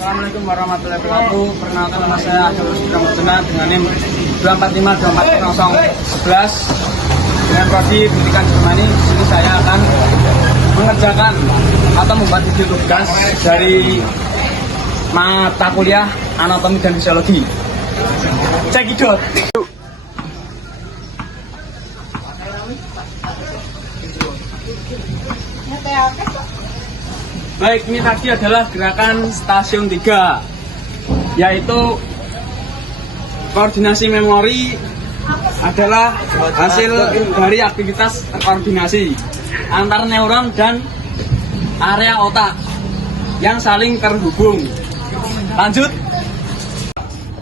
Assalamualaikum warahmatullahi wabarakatuh. Perkenalkan nama saya Adolfus Bramujana dengan NIM 245240011 dengan prodi pendidikan Germani. Di sini saya akan mengerjakan atau membuat video tugas dari mata kuliah anatomi dan fisiologi. Cekidot. Baik, ini tadi adalah gerakan stasiun 3, yaitu koordinasi memori adalah hasil dari aktivitas terkoordinasi antar neuron dan area otak yang saling terhubung. Lanjut.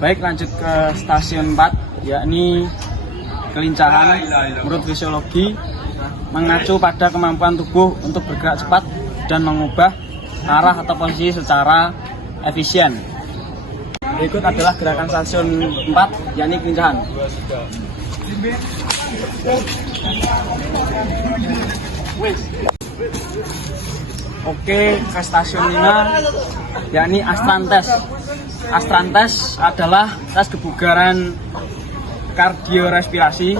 Baik, lanjut ke stasiun 4, yakni kelincahan menurut fisiologi, mengacu pada kemampuan tubuh untuk bergerak cepat dan mengubah arah atau posisi secara efisien. Berikut adalah gerakan stasiun 4, yakni kelincahan. Oke, ke stasiun 5, yakni Astran-tes. Astran-tes adalah tes kebugaran kardiorespirasi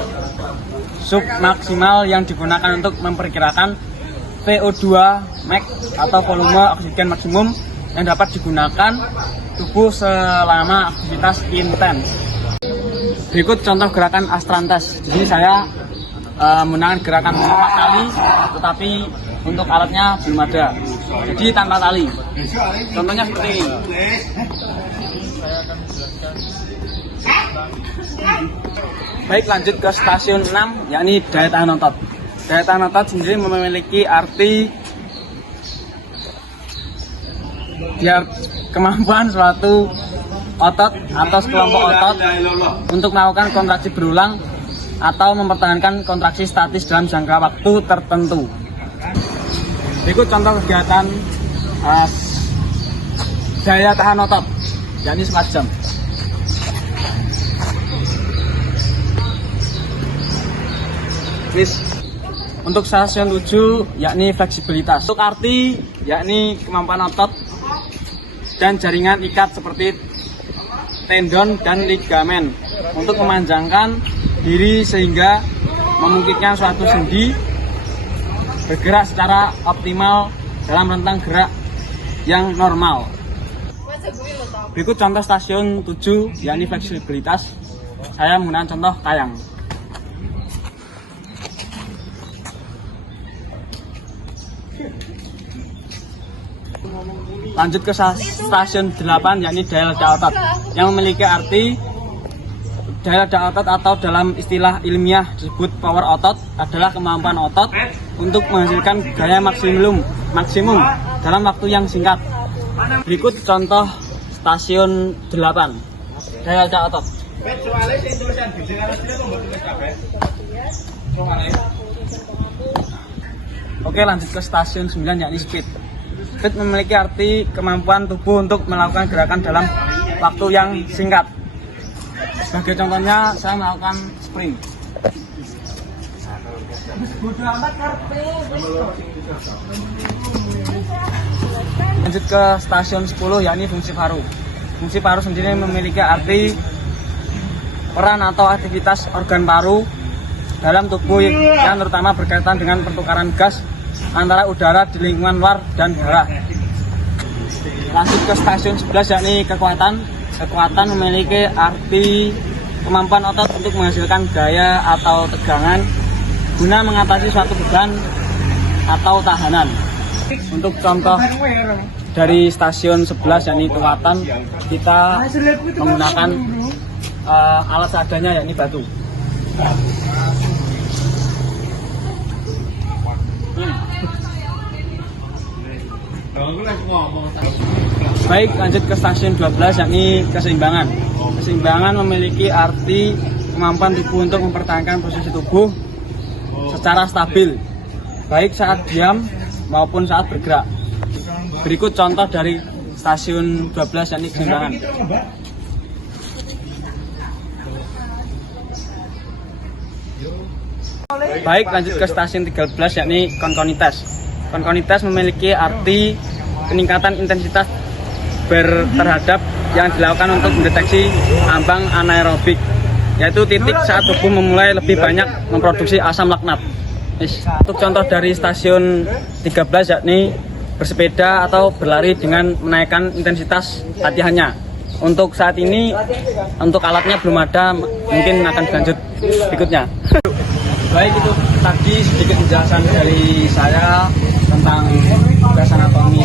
submaksimal yang digunakan untuk memperkirakan VO2 max atau volume oksigen maksimum yang dapat digunakan tubuh selama aktivitas intens. Berikut contoh gerakan Astran-tes. Di sini saya menggunakan gerakan 4 kali, tetapi untuk alatnya belum ada. Jadi tanpa tali. Contohnya seperti ini. Baik, lanjut ke stasiun 6, yakni daya tahan otot. Daya tahan otot sendiri memiliki arti kemampuan suatu otot atau sekelompok otot untuk melakukan kontraksi berulang atau mempertahankan kontraksi statis dalam jangka waktu tertentu. Berikut contoh kegiatan daya tahan otot, yakni 4 jam. Untuk stasiun 7, yakni fleksibilitas. Untuk arti, yakni kemampuan otot dan jaringan ikat seperti tendon dan ligamen untuk memanjangkan diri sehingga memungkinkan suatu sendi bergerak secara optimal dalam rentang gerak yang normal. Berikut contoh stasiun 7, yakni fleksibilitas. Saya menggunakan contoh kayang. Lanjut ke stasiun 8, yakni daya ledak otot, yang memiliki arti daya ledak otot atau dalam istilah ilmiah disebut power otot adalah kemampuan otot untuk menghasilkan gaya maksimum dalam waktu yang singkat. Berikut contoh stasiun 8, daya ledak otot. Oke, lanjut ke stasiun 9, yakni speed. Speed memiliki arti kemampuan tubuh untuk melakukan gerakan dalam waktu yang singkat. Sebagai contohnya, saya melakukan sprint. Lanjut ke stasiun 10, yakni fungsi paru. Fungsi paru sendiri memiliki arti peran atau aktivitas organ paru dalam tubuh yang terutama berkaitan dengan pertukaran gas antara udara di lingkungan luar dan darah. Lanjut ke stasiun 11, yakni kekuatan. Kekuatan memiliki arti kemampuan otot untuk menghasilkan gaya atau tegangan guna mengatasi suatu beban atau tahanan. Untuk contoh dari stasiun 11, yakni kekuatan, kita menggunakan alat seadanya, yakni batu. Baik, lanjut ke stasiun 12, yakni keseimbangan. Keseimbangan memiliki arti kemampuan tubuh untuk mempertahankan posisi tubuh secara stabil, baik saat diam maupun saat bergerak. Berikut contoh dari stasiun 12, yakni keseimbangan. Baik, lanjut ke stasiun 13, yakni konkonitas. Konkonitas memiliki arti peningkatan intensitas terhadap yang dilakukan untuk mendeteksi ambang anaerobik, yaitu titik saat tubuh memulai lebih banyak memproduksi asam laknat. Untuk contoh dari stasiun 13 yakni bersepeda atau berlari dengan menaikkan intensitas latihannya. Untuk saat ini untuk alatnya belum ada, mungkin akan dilanjut berikutnya. Baik, itu tadi sedikit penjelasan dari saya tentang tugas anatomi